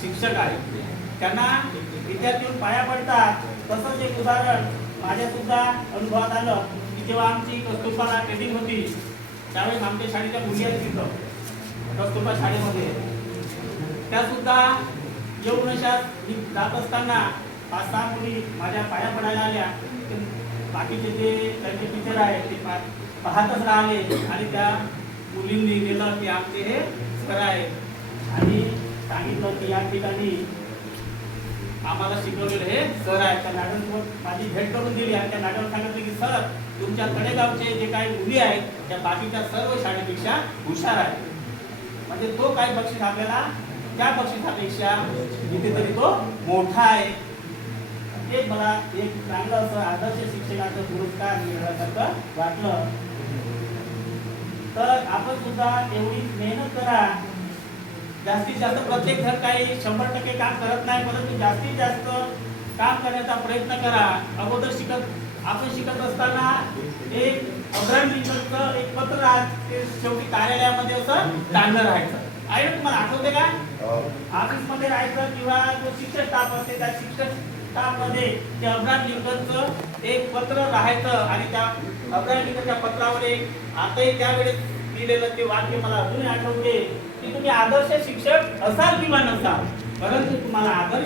शिक्षक आहेत. त्यांना विद्यार्थी येऊन पाया पडतात. तसंच एक उदाहरण माझ्या सुद्धा अनुभवात आलं की जेव्हा आमची कस्तुरबा ट्रेनिंग होती त्यावेळेस आमच्या शाळेच्या मुली आहेत तिथं कस्तुरबा शाळेमध्ये, त्या सुद्धा येऊन अशा जात असताना 5-6 मुली माझ्या पाया पडायला आल्या. बाकीचे जे त्यांचे टीचर आहेत ते पाहतच राहिले आणि त्या मुलींनी दिलं की आमचे हे सर आहे आणि सांगितलं की या ठिकाणी आम्हाला शिकवलेलं हे सर आहे. त्या मॅडमसोबत माझी भेट करून दिली आणि त्या मॅडम सांगितलं की सर तुमच्या तळेगावचे जे काही मुली आहेत त्या बाकीच्या सर्व शाळेपेक्षा हुशार आहेत. म्हणजे तो काय बक्षीस आपल्याला त्या बक्षिसापेक्षा कितीतरी तो मोठा आहे. ते मला एक चांगलं असं आदर्श शिक्षकाचं पुरस्कार मिळाल्यासारखं वाटलं. तर आपण सुद्धा एवढी मेहनत करा. जास्तीत जास्त प्रत्येक जण काही 100% काम करत नाही, परंतु जास्तीत जास्त काम करण्याचा प्रयत्न करा. अगोदर आपण शिकत असताना एक अब्राहम लिंकनचं एक पत्र ते शेवटी कार्यालयामध्ये असं टांगलं राहायचं. आहे ना, तुम्हाला आठवते का? ऑफिस मध्ये राहायचं किंवा जो शिक्षक स्टाफ असते त्या शिक्षक स्टाफ मध्ये ते अब्राहम लिंकनचं एक पत्र राहायचं आणि त्या अब्राहम लिंकनच्या पत्रावर एक आताही त्यावेळेस लिहिलेलं ते वाक्य मला अजूनही आठवते की तुम्ही आदर्श शिक्षक असाल किंवा नसाल, परंतु तुम्हाला आदर्श